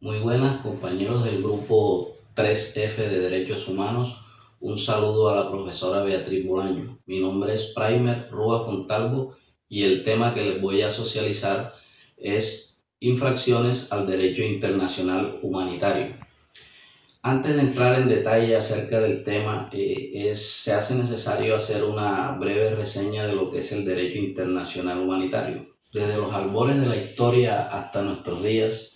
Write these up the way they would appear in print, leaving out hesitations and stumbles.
Muy buenas, compañeros del grupo 3F de Derechos Humanos. Un saludo a la profesora Beatriz Bolaño. Mi nombre es Primer Rúa Fontalvo y el tema que les voy a socializar es infracciones al derecho internacional humanitario. Antes de entrar en detalle acerca del tema, se hace necesario hacer una breve reseña de lo que es el derecho internacional humanitario. Desde los albores de la historia hasta nuestros días,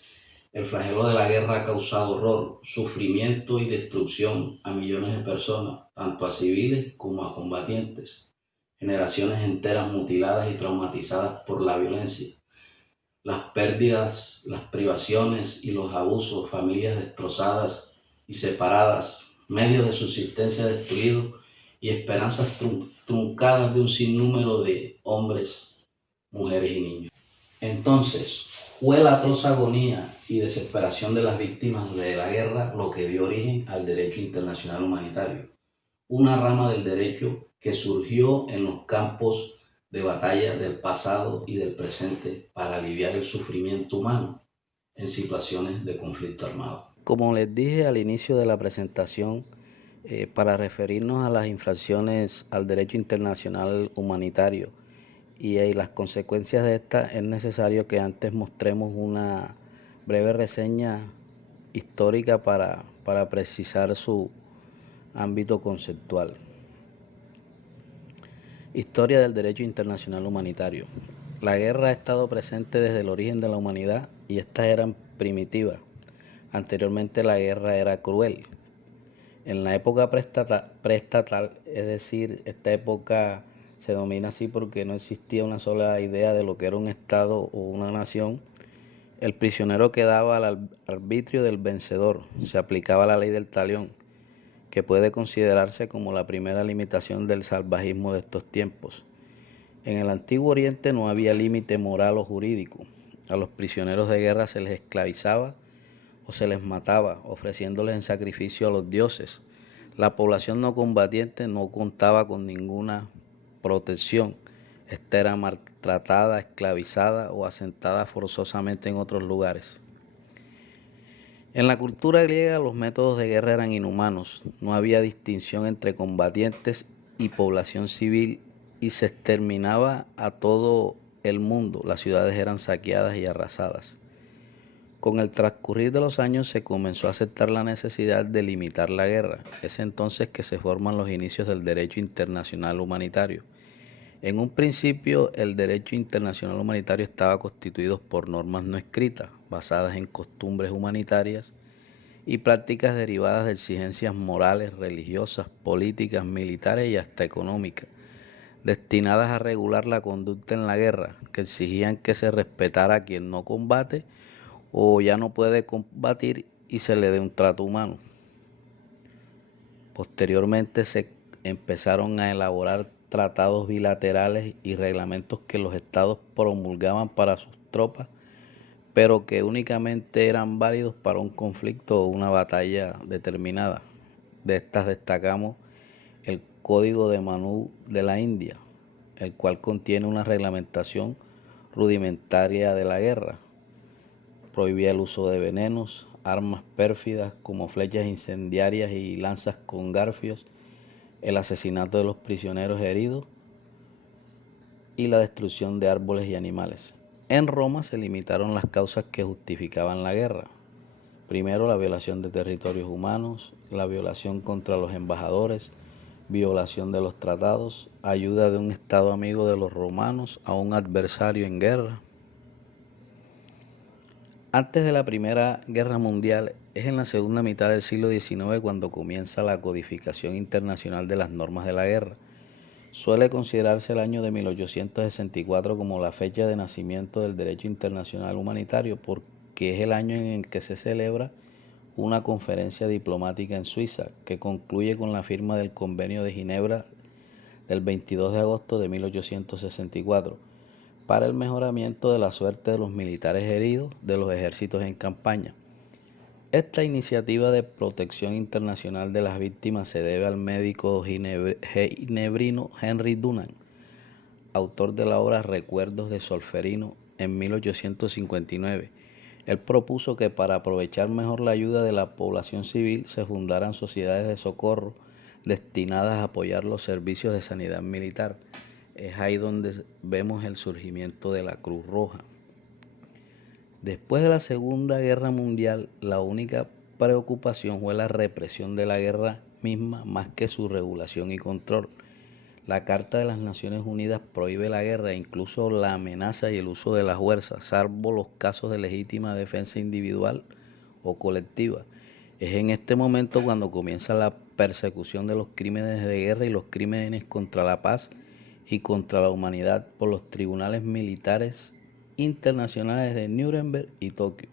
el flagelo de la guerra ha causado horror, sufrimiento y destrucción a millones de personas, tanto a civiles como a combatientes. Generaciones enteras mutiladas y traumatizadas por la violencia. Las pérdidas, las privaciones y los abusos, familias destrozadas y separadas, medios de subsistencia destruidos y esperanzas truncadas de un sinnúmero de hombres, mujeres y niños. Entonces, fue la atroz agonía y desesperación de las víctimas de la guerra lo que dio origen al derecho internacional humanitario, una rama del derecho que surgió en los campos de batalla del pasado y del presente para aliviar el sufrimiento humano en situaciones de conflicto armado. Como les dije al inicio de la presentación, para referirnos a las infracciones al derecho internacional humanitario y las consecuencias de esta, es necesario que antes mostremos una breve reseña histórica para precisar su ámbito conceptual. Historia del derecho internacional humanitario. La guerra ha estado presente desde el origen de la humanidad y estas eran primitivas. Anteriormente la guerra era cruel. En la época preestatal, es decir, esta época se denomina así porque no existía una sola idea de lo que era un estado o una nación, el prisionero quedaba al arbitrio del vencedor. Se aplicaba la ley del talión, que puede considerarse como la primera limitación del salvajismo de estos tiempos. En el Antiguo Oriente no había límite moral o jurídico. A los prisioneros de guerra se les esclavizaba o se les mataba, ofreciéndoles en sacrificio a los dioses. La población no combatiente no contaba con ninguna protección. Esta era maltratada, esclavizada o asentada forzosamente en otros lugares. En la cultura griega los métodos de guerra eran inhumanos. No había distinción entre combatientes y población civil y se exterminaba a todo el mundo. Las ciudades eran saqueadas y arrasadas. Con el transcurrir de los años se comenzó a aceptar la necesidad de limitar la guerra. Es entonces que se forman los inicios del derecho internacional humanitario. En un principio, el derecho internacional humanitario estaba constituido por normas no escritas, basadas en costumbres humanitarias y prácticas derivadas de exigencias morales, religiosas, políticas, militares y hasta económicas, destinadas a regular la conducta en la guerra, que exigían que se respetara a quien no combate o ya no puede combatir y se le dé un trato humano. Posteriormente se empezaron a elaborar tratados bilaterales y reglamentos que los estados promulgaban para sus tropas, pero que únicamente eran válidos para un conflicto o una batalla determinada. De estas destacamos el Código de Manu de la India, el cual contiene una reglamentación rudimentaria de la guerra. Prohibía el uso de venenos, armas pérfidas como flechas incendiarias y lanzas con garfios, el asesinato de los prisioneros heridos y la destrucción de árboles y animales. En Roma se limitaron las causas que justificaban la guerra. Primero, la violación de territorios humanos, la violación contra los embajadores, violación de los tratados, ayuda de un estado amigo de los romanos a un adversario en guerra. Antes de la Primera Guerra Mundial, es en la segunda mitad del siglo XIX cuando comienza la codificación internacional de las normas de la guerra. Suele considerarse el año de 1864 como la fecha de nacimiento del derecho internacional humanitario porque es el año en el que se celebra una conferencia diplomática en Suiza que concluye con la firma del Convenio de Ginebra del 22 de agosto de 1864 para el mejoramiento de la suerte de los militares heridos de los ejércitos en campaña. Esta iniciativa de protección internacional de las víctimas se debe al médico ginebrino Henry Dunant, autor de la obra Recuerdos de Solferino en 1859, Él propuso que para aprovechar mejor la ayuda de la población civil se fundaran sociedades de socorro destinadas a apoyar los servicios de sanidad militar. Es ahí donde vemos el surgimiento de la Cruz Roja. Después de la Segunda Guerra Mundial, la única preocupación fue la represión de la guerra misma más que su regulación y control. La Carta de las Naciones Unidas prohíbe la guerra e incluso la amenaza y el uso de la fuerza, salvo los casos de legítima defensa individual o colectiva. Es en este momento cuando comienza la persecución de los crímenes de guerra y los crímenes contra la paz y contra la humanidad por los tribunales militares internacionales de Nuremberg y Tokio.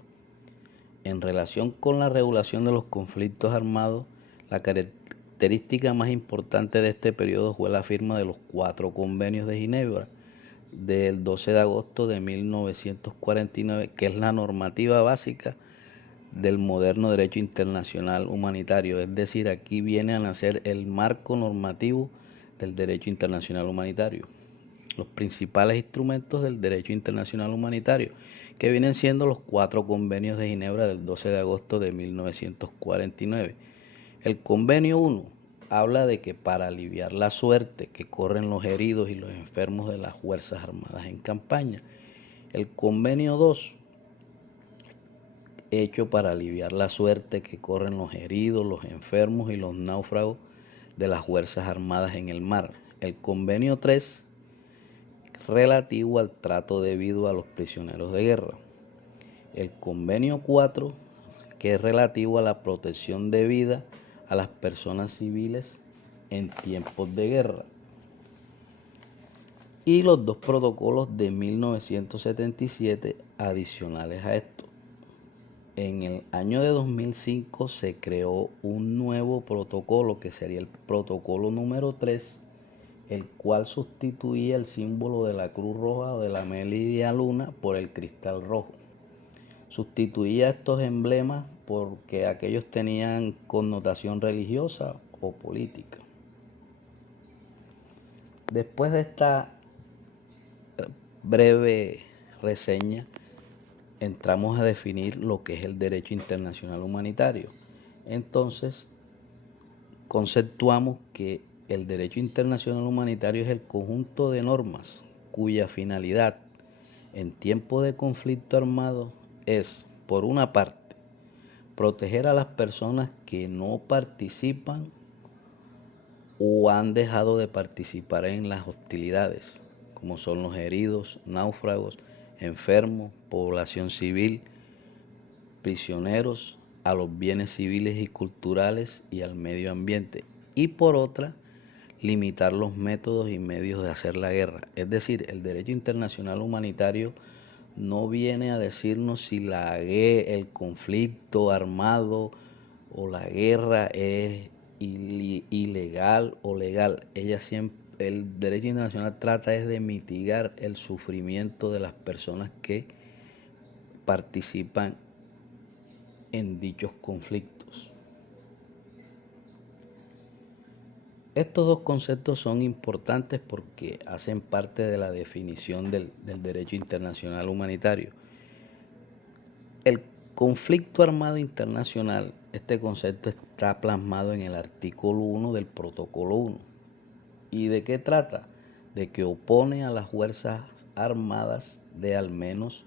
En relación con la regulación de los conflictos armados, la característica más importante de este periodo fue la firma de los 4 convenios de Ginebra del 12 de agosto de 1949, que es la normativa básica del moderno derecho internacional humanitario. Es decir, aquí viene a nacer el marco normativo del derecho internacional humanitario. Los principales instrumentos del derecho internacional humanitario, que vienen siendo los 4 convenios de Ginebra del 12 de agosto de 1949. El convenio 1 habla de que para aliviar la suerte que corren los heridos y los enfermos de las Fuerzas Armadas en campaña. El convenio 2, hecho para aliviar la suerte que corren los heridos, los enfermos y los náufragos de las Fuerzas Armadas en el mar. El convenio 3, relativo al trato debido a los prisioneros de guerra. El convenio 4, que es relativo a la protección debida a las personas civiles en tiempos de guerra. Y los 2 protocolos de 1977 adicionales a esto. En el año de 2005 se creó un nuevo protocolo que sería el protocolo número 3, el cual sustituía el símbolo de la Cruz Roja o de la media luna por el cristal rojo. Sustituía estos emblemas porque aquellos tenían connotación religiosa o política. Después de esta breve reseña, entramos a definir lo que es el derecho internacional humanitario. Entonces, conceptuamos que el derecho internacional humanitario es el conjunto de normas cuya finalidad en tiempo de conflicto armado es, por una parte, proteger a las personas que no participan o han dejado de participar en las hostilidades, como son los heridos, náufragos, enfermos, población civil, prisioneros, a los bienes civiles y culturales y al medio ambiente. Y por otra, limitar los métodos y medios de hacer la guerra. Es decir, el derecho internacional humanitario no viene a decirnos si el conflicto armado o la guerra es ilegal o legal. El derecho internacional trata es de mitigar el sufrimiento de las personas que participan en dichos conflictos. Estos 2 conceptos son importantes porque hacen parte de la definición del derecho internacional humanitario. El conflicto armado internacional, este concepto está plasmado en el artículo 1 del protocolo 1. ¿Y de qué trata? De que opone a las fuerzas armadas de al menos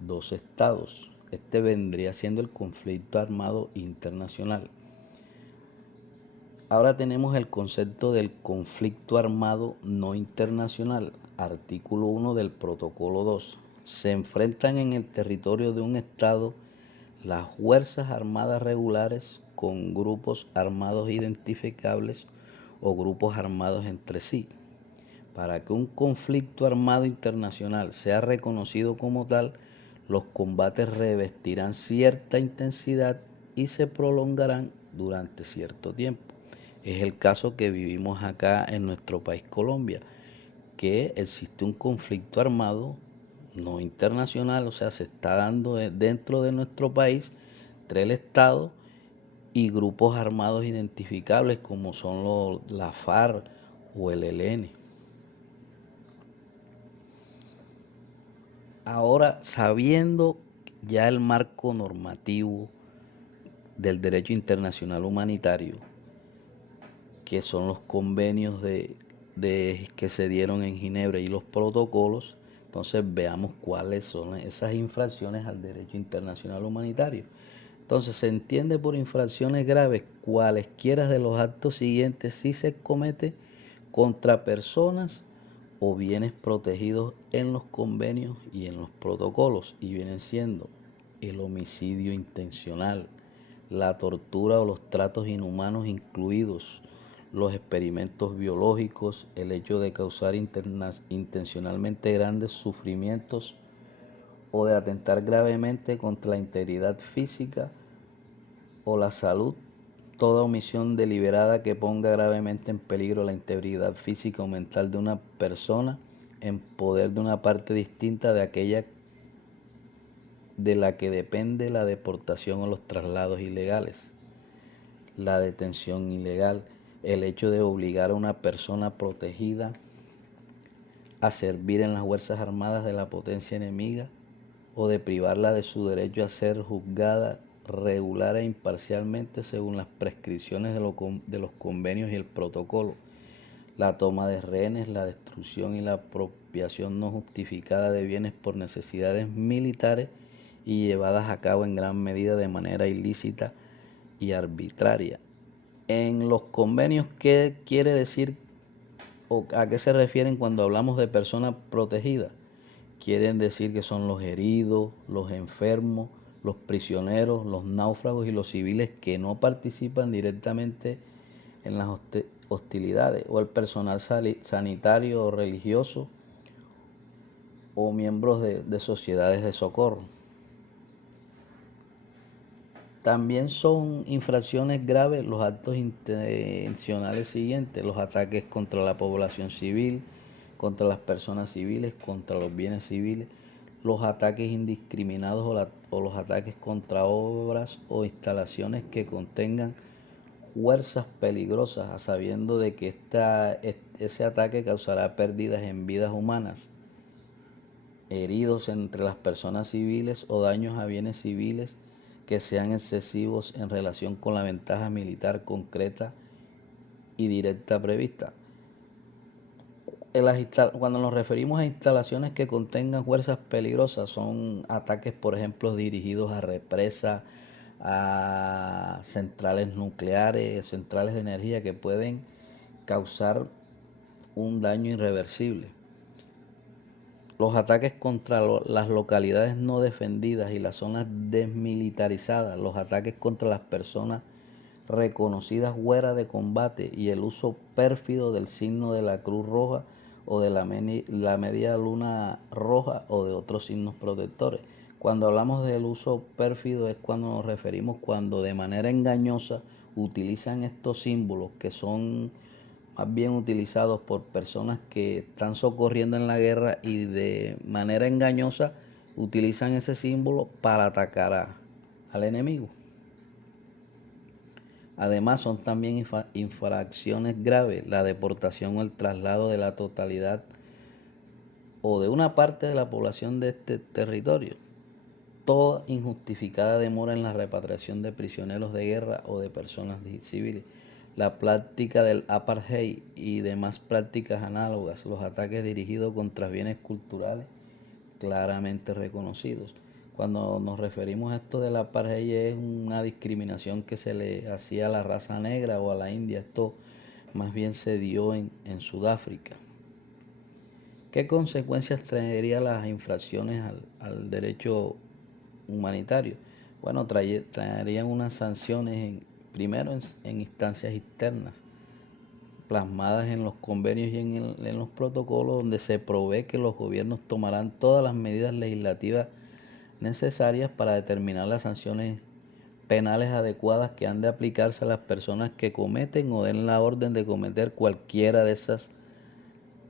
2 estados. Este vendría siendo el conflicto armado internacional. Ahora tenemos el concepto del conflicto armado no internacional, artículo 1 del protocolo 2. Se enfrentan en el territorio de un estado las fuerzas armadas regulares con grupos armados identificables o grupos armados entre sí. Para que un conflicto armado internacional sea reconocido como tal, los combates revestirán cierta intensidad y se prolongarán durante cierto tiempo. Es el caso que vivimos acá en nuestro país Colombia, que existe un conflicto armado no internacional, o sea, se está dando dentro de nuestro país entre el Estado y grupos armados identificables como son la FARC o el ELN. Ahora, sabiendo ya el marco normativo del derecho internacional humanitario, que son los convenios que se dieron en Ginebra y los protocolos. Entonces veamos cuáles son esas infracciones al derecho internacional humanitario. Entonces se entiende por infracciones graves cualesquiera de los actos siguientes si se comete contra personas o bienes protegidos en los convenios y en los protocolos, y vienen siendo el homicidio intencional, la tortura o los tratos inhumanos, incluidos los experimentos biológicos, el hecho de causar intencionalmente grandes sufrimientos o de atentar gravemente contra la integridad física o la salud, toda omisión deliberada que ponga gravemente en peligro la integridad física o mental de una persona en poder de una parte distinta de aquella de la que depende la deportación o los traslados ilegales, la detención ilegal, el hecho de obligar a una persona protegida a servir en las Fuerzas Armadas de la potencia enemiga o de privarla de su derecho a ser juzgada regular e imparcialmente según las prescripciones de los convenios y el protocolo, la toma de rehenes, la destrucción y la apropiación no justificada de bienes por necesidades militares y llevadas a cabo en gran medida de manera ilícita y arbitraria. En los convenios, ¿qué quiere decir o a qué se refieren cuando hablamos de personas protegidas? Quieren decir que son los heridos, los enfermos, los prisioneros, los náufragos y los civiles que no participan directamente en las hostilidades, o el personal sanitario o religioso, o miembros de sociedades de socorro. También son infracciones graves los actos intencionales siguientes: los ataques contra la población civil, contra las personas civiles, contra los bienes civiles, los ataques indiscriminados o los ataques contra obras o instalaciones que contengan fuerzas peligrosas, a sabiendo de que ese ataque causará pérdidas en vidas humanas, heridos entre las personas civiles o daños a bienes civiles que sean excesivos en relación con la ventaja militar concreta y directa prevista. Cuando nos referimos a instalaciones que contengan fuerzas peligrosas, son ataques, por ejemplo, dirigidos a represas, a centrales nucleares, centrales de energía que pueden causar un daño irreversible. Los ataques contra las localidades no defendidas y las zonas desmilitarizadas, los ataques contra las personas reconocidas fuera de combate y el uso pérfido del signo de la Cruz Roja o de la media luna roja o de otros signos protectores. Cuando hablamos del uso pérfido es cuando nos referimos cuando de manera engañosa utilizan estos símbolos que son más bien utilizados por personas que están socorriendo en la guerra y de manera engañosa utilizan ese símbolo para atacar al enemigo. Además, son también infracciones graves la deportación o el traslado de la totalidad o de una parte de la población de este territorio. Toda injustificada demora en la repatriación de prisioneros de guerra o de personas civiles. La práctica del apartheid y demás prácticas análogas, los ataques dirigidos contra bienes culturales claramente reconocidos. Cuando nos referimos a esto del apartheid es una discriminación que se le hacía a la raza negra o a la India. Esto más bien se dio en Sudáfrica. ¿Qué consecuencias traerían las infracciones al derecho humanitario? Bueno, traerían unas sanciones primero en instancias externas, plasmadas en los convenios y en los protocolos, donde se provee que los gobiernos tomarán todas las medidas legislativas necesarias para determinar las sanciones penales adecuadas que han de aplicarse a las personas que cometen o den la orden de cometer cualquiera de esas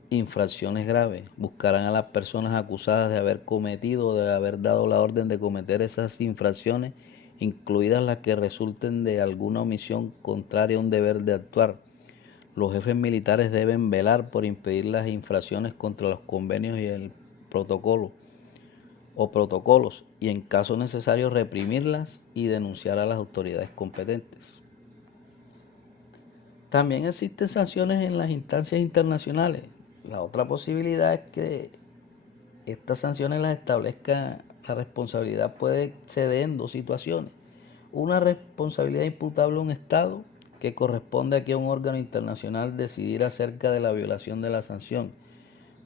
infracciones graves. Buscarán a las personas acusadas de haber cometido o de haber dado la orden de cometer esas infracciones, incluidas las que resulten de alguna omisión contraria a un deber de actuar. Los jefes militares deben velar por impedir las infracciones contra los convenios y el protocolo. o protocolos y en caso necesario reprimirlas y denunciar a las autoridades competentes. También existen sanciones en las instancias internacionales. La otra posibilidad es que estas sanciones las establezca la responsabilidad puede ceder en dos situaciones. Una responsabilidad imputable a un Estado que corresponde a que un órgano internacional decidir acerca de la violación de la sanción.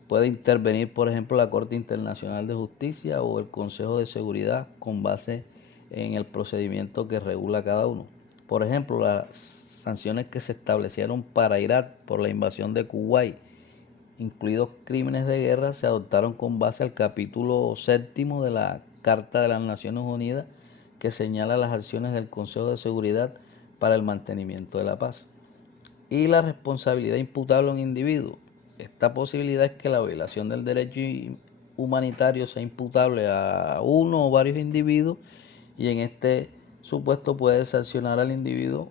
Puede intervenir, por ejemplo, la Corte Internacional de Justicia o el Consejo de Seguridad con base en el procedimiento que regula cada uno. Por ejemplo, las sanciones que se establecieron para Irak por la invasión de Kuwait, incluidos crímenes de guerra, se adoptaron con base al capítulo 7 de la Carta de las Naciones Unidas, que señala las acciones del Consejo de Seguridad para el mantenimiento de la paz. Y la responsabilidad imputable a un individuo. Esta posibilidad es que la violación del derecho humanitario sea imputable a uno o varios individuos y en este supuesto puede sancionar al individuo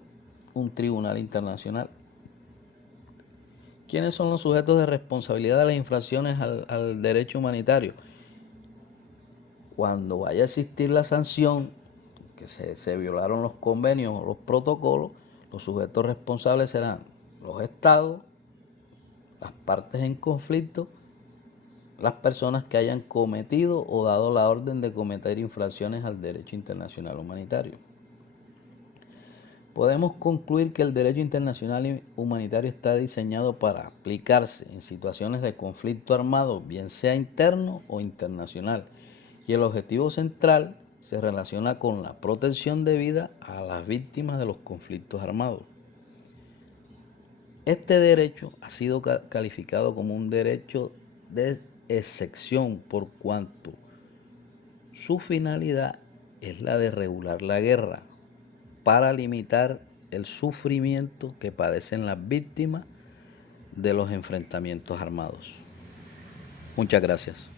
un tribunal internacional. ¿Quiénes son los sujetos de responsabilidad de las infracciones al derecho humanitario? Cuando vaya a existir la sanción, que se violaron los convenios o los protocolos, los sujetos responsables serán los estados, las partes en conflicto, las personas que hayan cometido o dado la orden de cometer infracciones al derecho internacional humanitario. Podemos concluir que el derecho internacional humanitario está diseñado para aplicarse en situaciones de conflicto armado, bien sea interno o internacional, y el objetivo central se relaciona con la protección debida a las víctimas de los conflictos armados. Este derecho ha sido calificado como un derecho de excepción por cuanto su finalidad es la de regular la guerra para limitar el sufrimiento que padecen las víctimas de los enfrentamientos armados. Muchas gracias.